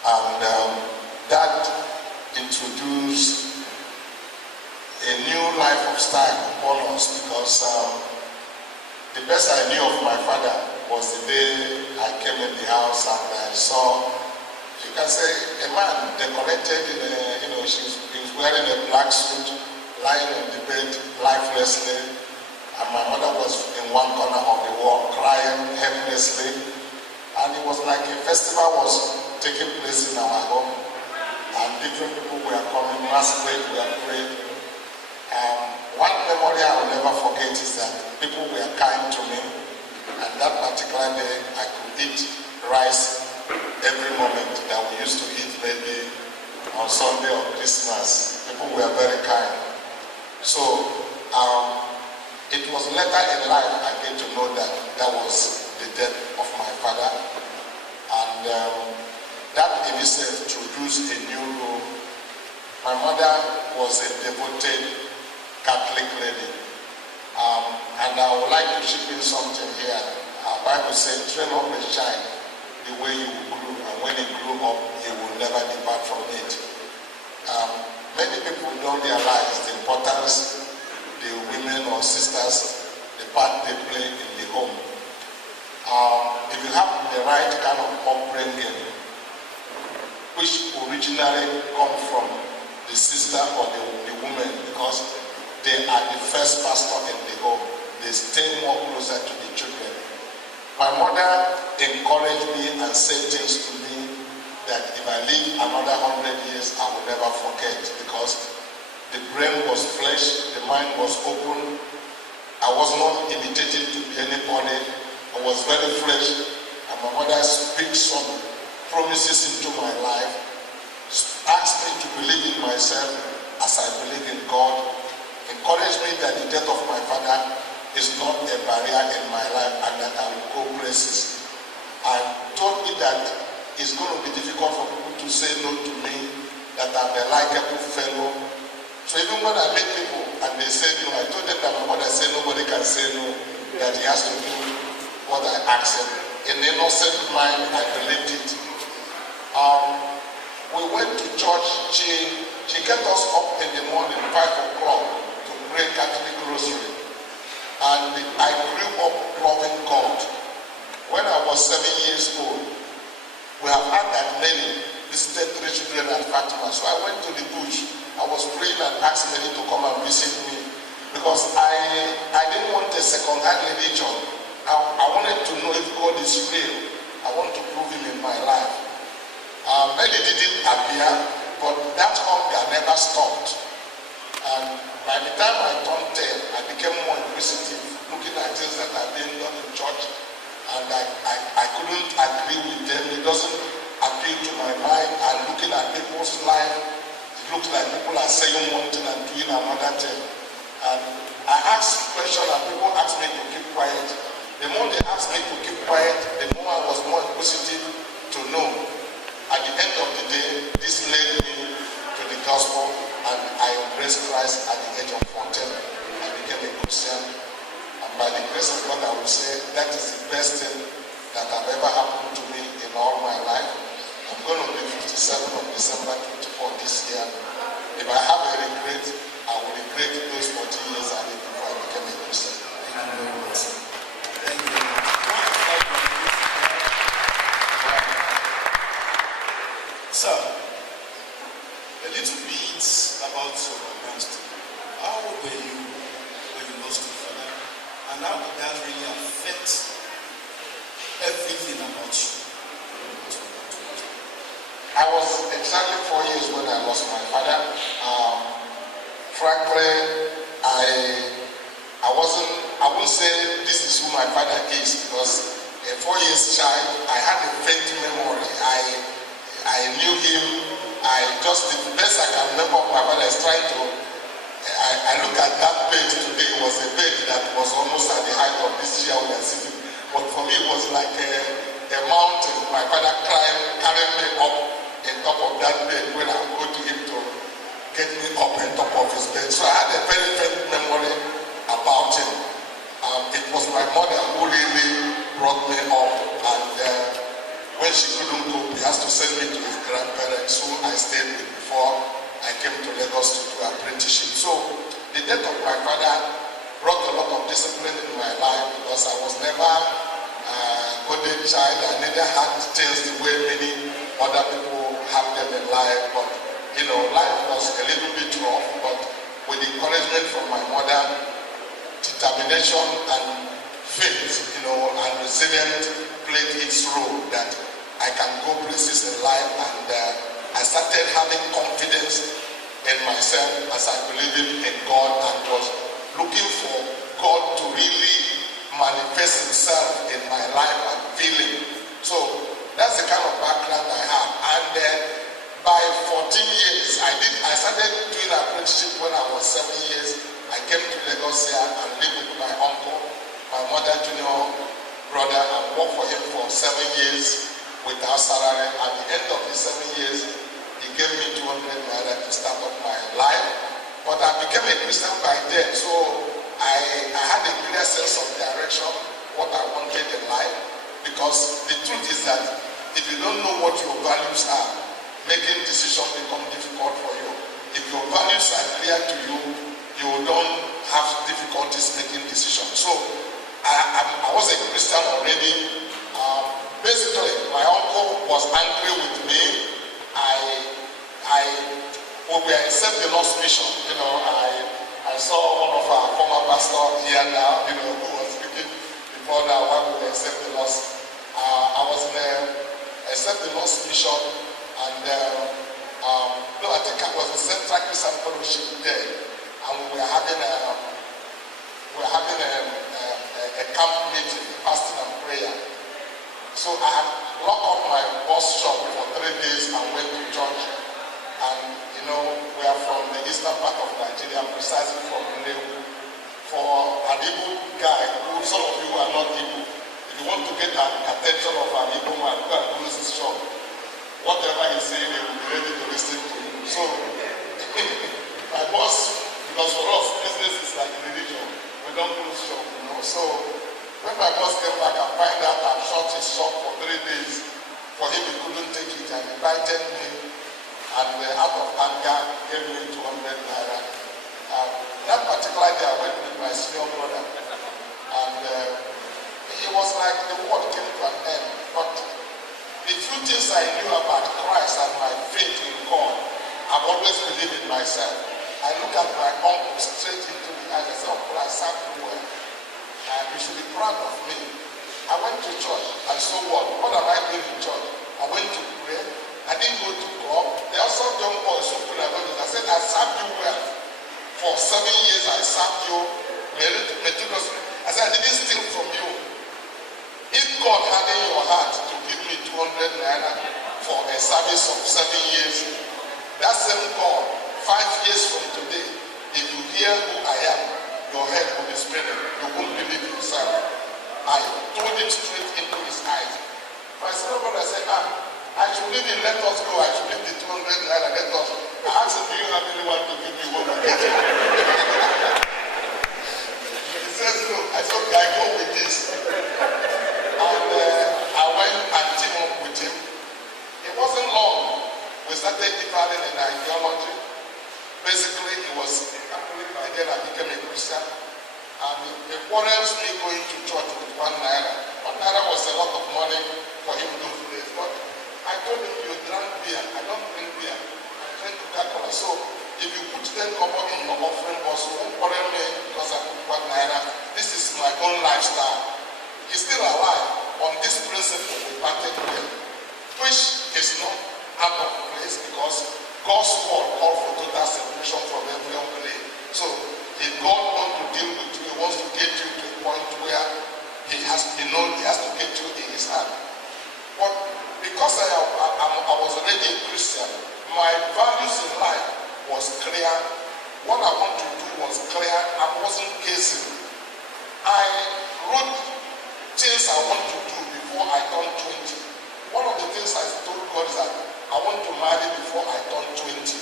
And that introduced a new life of style upon us, because the best I knew of my father was the day I came in the house and I saw, you can say, a man decorated in a, he was wearing a black suit, lying on the bed lifelessly, and my mother was in one corner of the wall crying helplessly, and it was like a festival was taking place in our home, and different people were coming, masquerade were praying. One memory I will never forget is that people were kind to me, and that particular day I could eat rice every moment that we used to eat maybe on Sunday or Christmas. People were very kind. So it was later in life I get to know that that was the death of my father, and that in itself introduced a new rule. My mother was a devoted Catholic lady, and I would like to chip in something here. Our Bible says, train up a child the way you grew, and when he grew up, he will never depart from it. Many people don't realize the importance the women or sisters, the part they play in the home. If you have the right kind of upbringing, which originally come from the sister or the woman, because they are the first pastor in the home, they stay more closer to the children. My mother encouraged me and said things to me that if I live another 100 years, I will never forget, because the brain was fresh, the mind was open. I was not imitating to be anybody. I was very fresh, and my mother speaks some promises into my life, asked me to believe in myself as I believe in God, encouraged me that the death of my father is not a barrier in my life and that I will go places. And told me that it's going to be difficult for people to say no to me, that I'm a likable fellow. So even when I meet people and they say no, I told them that my mother said nobody can say no, that he has to do what I ask him. In innocent mind, I believed it. We went to church. She kept us up in the morning, 5 o'clock, to pray Catholic rosary. And I grew up loving God. When I was 7 years old, we have had that Mary visited 3 children at Fatima. So I went to the bush. I was praying and asked Mary to come and visit me, because I didn't want a second-hand religion. I wanted to know if God is real. I want to prove him in my life. Mary didn't appear, but that hunger never stopped. And by the time I turned 10, I became more inquisitive, looking at things that are being done in church, and I couldn't agree with them. It doesn't appeal to my mind. And looking at people's life, it looks like people are saying one thing and doing another thing. And I asked questions and people asked me to keep quiet. The more they asked me to keep quiet, the more I was more inquisitive to know. At the end of the day, this led me to the gospel, and I embraced Christ at the age of 14. I became a Christian. And by the grace of God, I will say that is the best thing that have ever happened to me in all my life. I'm going to be 57 of December 24 this year. If I have a regret, I will regret those 40 years I lived before I became a Christian. Thank you very much. Thank you. So, a little bit about your background story. How old were you when you lost your father? And how did that really affect everything about you? I was exactly 4 years when I lost my father. Frankly, I won't say this is who my father is, because a 4 years child, I had a faint memory. I knew him. The best I can remember of my father is trying to, I look at that bed today. It was a bed that was almost at the height of this chair we are sitting. But for me, it was like a mountain. My father carried me up on top of that bed when I would go to him to get me up on top of his bed. So I had a very faint memory about him. It was my mother who really brought me up, and when she couldn't go, he has to send me to his grave. Lagos to do apprenticeship. So the death of my father brought a lot of discipline in my life because I was never a golden child. I never had things the way many other people have them in life. But life was a little bit rough. But with the encouragement from my mother, determination and faith, and resilience played its role that I can go places in life, and I started having confidence in myself as I believed in God and was looking for God to really manifest himself in my life and feeling. So that's the kind of background I have. And by 14 years, I started doing apprenticeship when I was 7 years. I came to Lagos here and lived with my uncle, my mother junior brother, and worked for him for 7 years without salary. At the end of the 7 years, he gave me 200 naira to start up my life. But I became a Christian by then, so I had a clear sense of direction, what I wanted in life. Because the truth is that if you don't know what your values are, making decisions become difficult for you. If your values are clear to you, you don't have difficulties making decisions. So I was a Christian already. Basically, my uncle was angry with me. We were in St. Delos Mission. I saw one of our former pastors here now, who was speaking before now when we were in St. Delos. I was in a St. Delos Mission, and I think I was in Central Christian Fellowship there, and we were having a camp meeting, fasting and prayer. So I had locked up my bus shop for 3 days and went to church. And we are from the eastern part of Nigeria, precisely from Nnewi. For an Igbo guy, who some of you are not Igbo, if you want to get the attention of an Igbo man, go and close his shop. Whatever he's saying, they will be ready to listen to him. So my boss, because for us, business is like religion. We don't close shop, So when my boss came back and find out I've shut his shop for 3 days, for him he couldn't take it, and invited me, and out of anger gave me 200 naira. That particular day I went with my senior brother, and it was like the world came to an end. But the few things I knew about Christ and my faith in God, I've always believed in myself. I look at my uncle straight into the eyes and say, "Uncle, I serve you well. And you should be proud of me." I went to church, and so what? What am I doing in church? I went to pray. I didn't go to club. There are some young boys who could have done this. I said, "I served you well. For 7 years, I served you meticulously." I said, "I didn't steal from you. If God had in your heart to give me 200 naira for a service of 7 years, that same God, 5 years from today, if you hear who I am, your head will be spinning. You won't believe yourself." I told him straight into his eyes. My senior brother said, "I should leave it, let us go. I should leave the 200 naira, let us." I asked him, "Do you have anyone to give me one more?" He says, "No." I said, "Okay, I go with this." And I went and teamed up with him. It wasn't long. We started differing in ideology. Basically, it was actually by then I became a Christian. And it quarrels me going to church with 1 naira. 1 naira was a lot of money for him those days. But I told him, "You drank beer. I don't drink beer. I drink Coca-Cola. So if you put 10 kobo in your offering box, you won't quarrel me because I put 1 naira. This is my own lifestyle." He's still alive. On this principle, we parted with him, which is not out of place because God's word calls for total separation from every unbelief. So if God wants to deal with you, he wants to get you to a point where he has to get you in his hand. But because I was already a Christian, my values in life was clear. What I want to do was clear. I wasn't guessing. I wrote things I want to do before I turned 20. One of the things I told God is that I want to marry before I turn 20.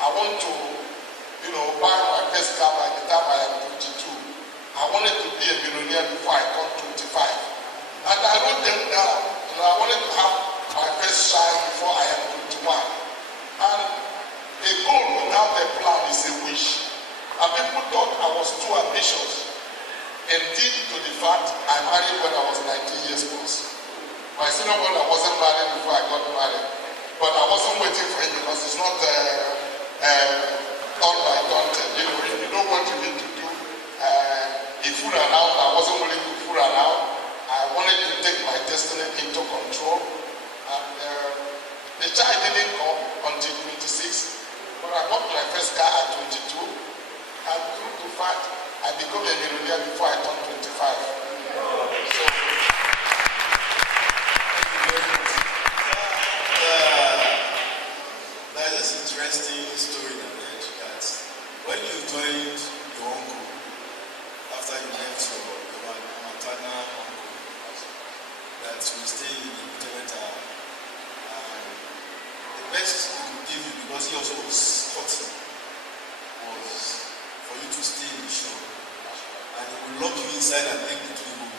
I want to, buy my first car by the time I am 22. I wanted to be a millionaire before I turned 25. And I wrote them down. I wanted to have my first child before I am 21. And a goal without fact, I married when I was 19 years plus. My senior brother wasn't married before I got married. But I wasn't waiting for him because it's not done by done. You know, if you know what you need to do, he fooled around. I wasn't willing to fool around. I wanted to take my destiny into control. And the child didn't come until 26. But I bought my first car at 22. And through the fact, I became a millionaire before I turned 25. So, that's an interesting story that that when you joined your uncle after you left your maternal uncle that you stay in the Utah, the best he could give you, because he also was 40, was for you to stay in the shop, and he would lock you inside and take the key home.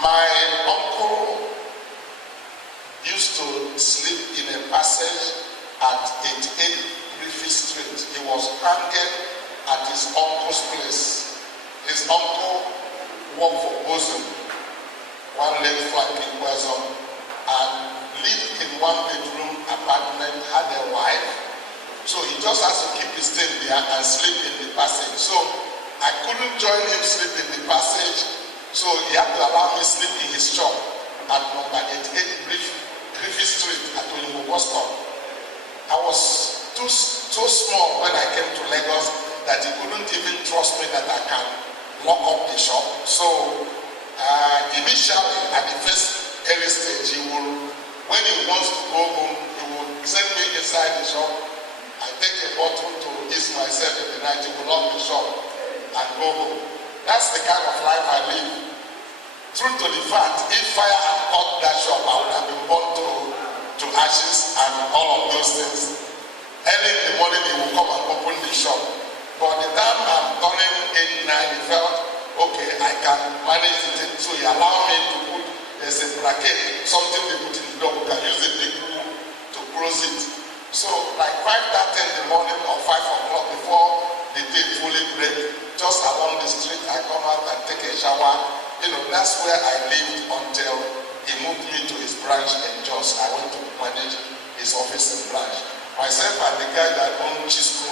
My uncle used to sleep in a passage at 88 Griffith Street. He was hanging at his uncle's place. His uncle worked for Bosom, one leg flat in Bosom, and lived in one bedroom apartment, had a wife. So he just has to keep his staying there and sleep in the passage. So I couldn't join him sleep in the passage, so he had to allow me sleep in his shop at number 88 Griffith Street at Oyinbo Bus Stop. I was so small when I came to Lagos that he couldn't even trust me that I can lock up the shop. So initially at the first early stage, when he wants to go home, he would send me inside the shop. I take a bottle to ease myself in the night. He would lock the shop and go home. That's the kind of life I live. True to the fact, if fire had caught that shop, I would have been burned to ashes and all of those things. Early in the morning, he will come and open the shop. But the time I'm turning 8, 9, he felt, okay, I can manage it. So he allowed me to put, there's a bracket, something they put in the door, we can use it to close it. So like 5:30 in the morning or 5 o'clock before the day fully break, just along the street, I come out and take a shower. You know, that's where I lived until he moved me to his branch in Jos. I went to manage his office in branch. Myself and the guy that owned Chisco,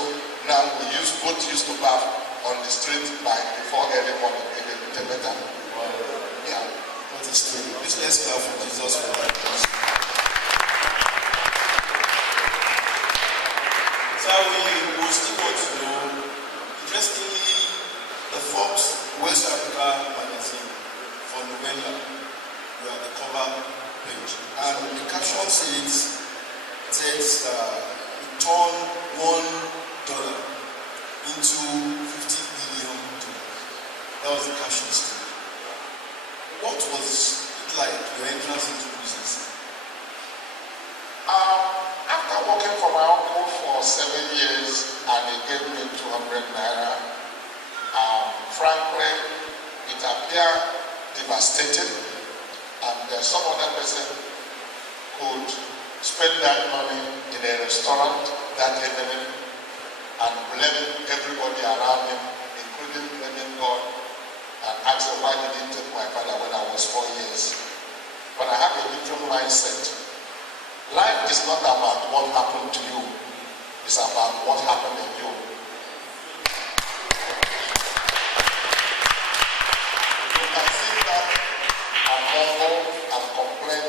now we both used to bath on the street like before early morning in the Tebeta. Yeah. What a story. Please let's clap for Jesus for that. So we will still want to know, interestingly, the Forbes West Africa magazine for November, you are the cover page, and the caption says turn $1 into $50 billion. That was the caption story. What was it like, your entrance into business? After working for my uncle for 7 years and he gave me 200 naira, frankly, it appeared devastating, and some other person could spend that money in a restaurant that evening and blame everybody around him, including blaming God, and ask him why he didn't take my father when I was 4 years. But I have a different mindset. Life is not about what happened to you, it's about what happened in you. You can see that and mumble and complain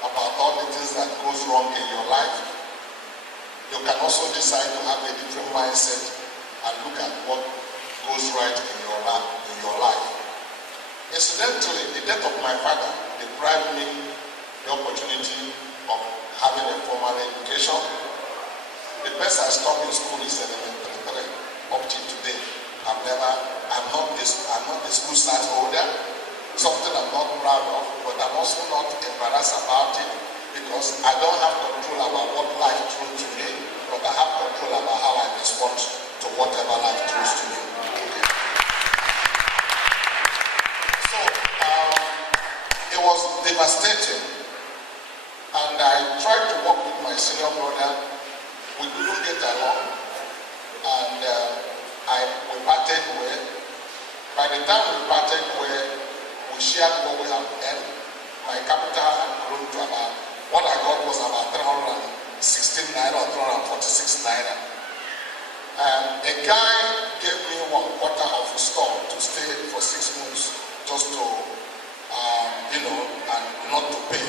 about all the things that goes wrong in your life. You can also decide to have a different mindset and look at what goes right in your life. Incidentally, the death of my father deprived me the opportunity of having a formal education. The best I stopped in school is elementary 3 up to today. I'm not a school start holder, something I'm not proud of, but I'm also not embarrassed about it because I don't have control about what life throws to me, but I have control about how I respond to whatever life throws to me. Okay. So, it was devastating, and I tried to work with my senior brother. We couldn't get along, and we parted way. By the time we parted way, shared what we have earned. My capital had grown to about, what I got was about 316 naira or 346 naira. A guy gave me 1/4 of a store to stay for 6 months just to, and not to pay.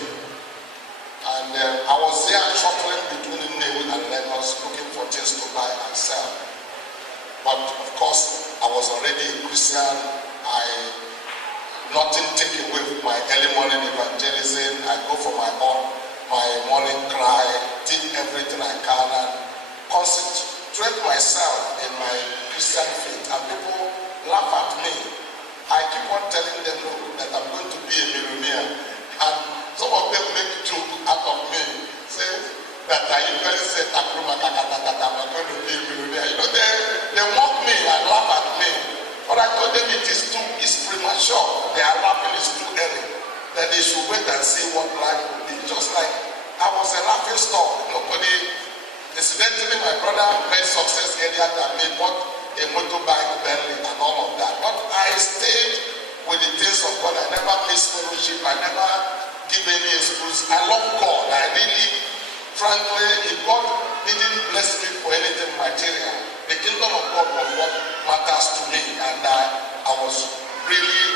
And I was there shuttling between Nnewi and Lagos looking for things to buy and sell. But of course, I was already a Christian. Nothing take away with my early morning evangelism. I go for my morning cry, did everything I can, and concentrate myself in my Christian faith. And people laugh at me. I keep on telling them, look, that I'm going to be a millionaire. And some of them make joke out of me, say that I usually say, I'm going to be a millionaire. They mock me and laugh at me. But I told them it's premature. They are laughing, it's too early. That they should wait and see what life will be. Just like I was a laughing stock. Incidentally, my brother made success earlier than me, bought a motorbike, Bentley, and all of that. But I stayed with the things of God. I never missed fellowship. I never give any excuse. I love God. I really, frankly, if God didn't bless me for anything material, the kingdom of God was what matters to me, and I was really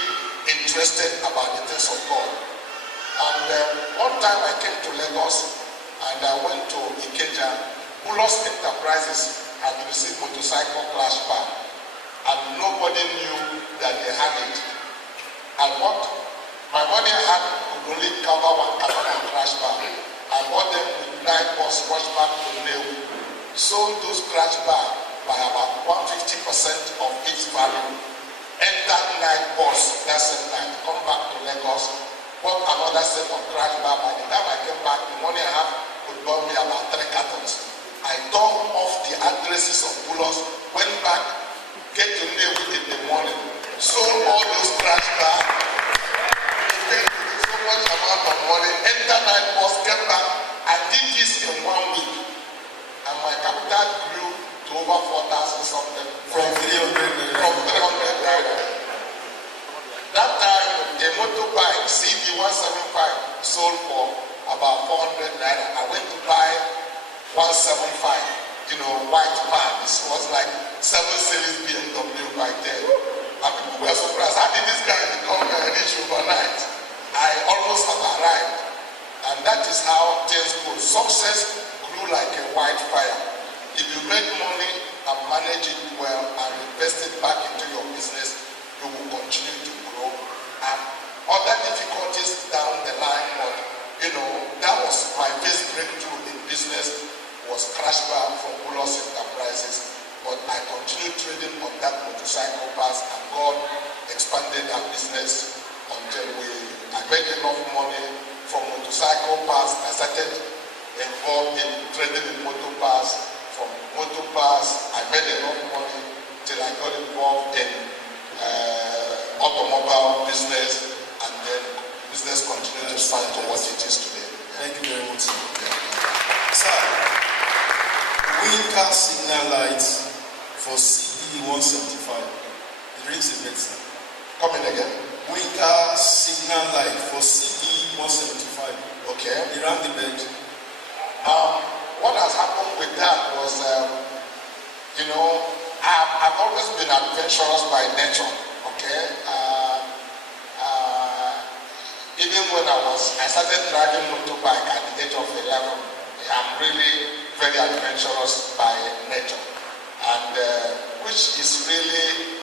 interested about the things of God. And one time I came to Lagos and I went to Ikeja. Bulos Enterprises had received motorcycle crash bar, and nobody knew that they had it. And what my money had could only cover one crash bar. I bought them with 9 bus rush back to Nnewi, sold those crash bar by about 150% of its value, entered night bus that same night, come back to Lagos, bought another set of crash bar. By the time I came back, the money I have would buy me about 3 cartons. I turned off the addresses of Bulos, went back, get to Nnewi in the morning, sold all those crash bar, spent so much amount of money, entered night bus, came back. I did this in 1 week, and my capital grew to over 4,000 something From 300 naira. That time, a motorbike CD175 sold for about 400 naira. I went to buy 175, white pan. This was like 7 Series BMW right there. And people were surprised. How did this guy become rich overnight? I almost have arrived. And that is how things go. Success grew like a wildfire. If you make money and manage it well and invest it back into your business, you will continue to grow. And other difficulties down the line, but that was my first breakthrough in business, was crash bar from Bulos Enterprises. But I continued trading on that motorcycle pass, and God expanded that business until I made enough money from motorcycle pass. I started involved in trading in motor pass. From motor pass, I made enough money till I got involved in automobile business, and then business continued to expand to what it is today. Thank you very much, sir. Sir, Winker signal lights for CD175. It rings a bell, sir. Come in again. Winker signal light for CD175. Okay. It rang the bell. What has happened with that was, I've always been adventurous by nature. Okay. Even when I started driving motorbike at the age of 11. I'm really very adventurous by nature, and which is really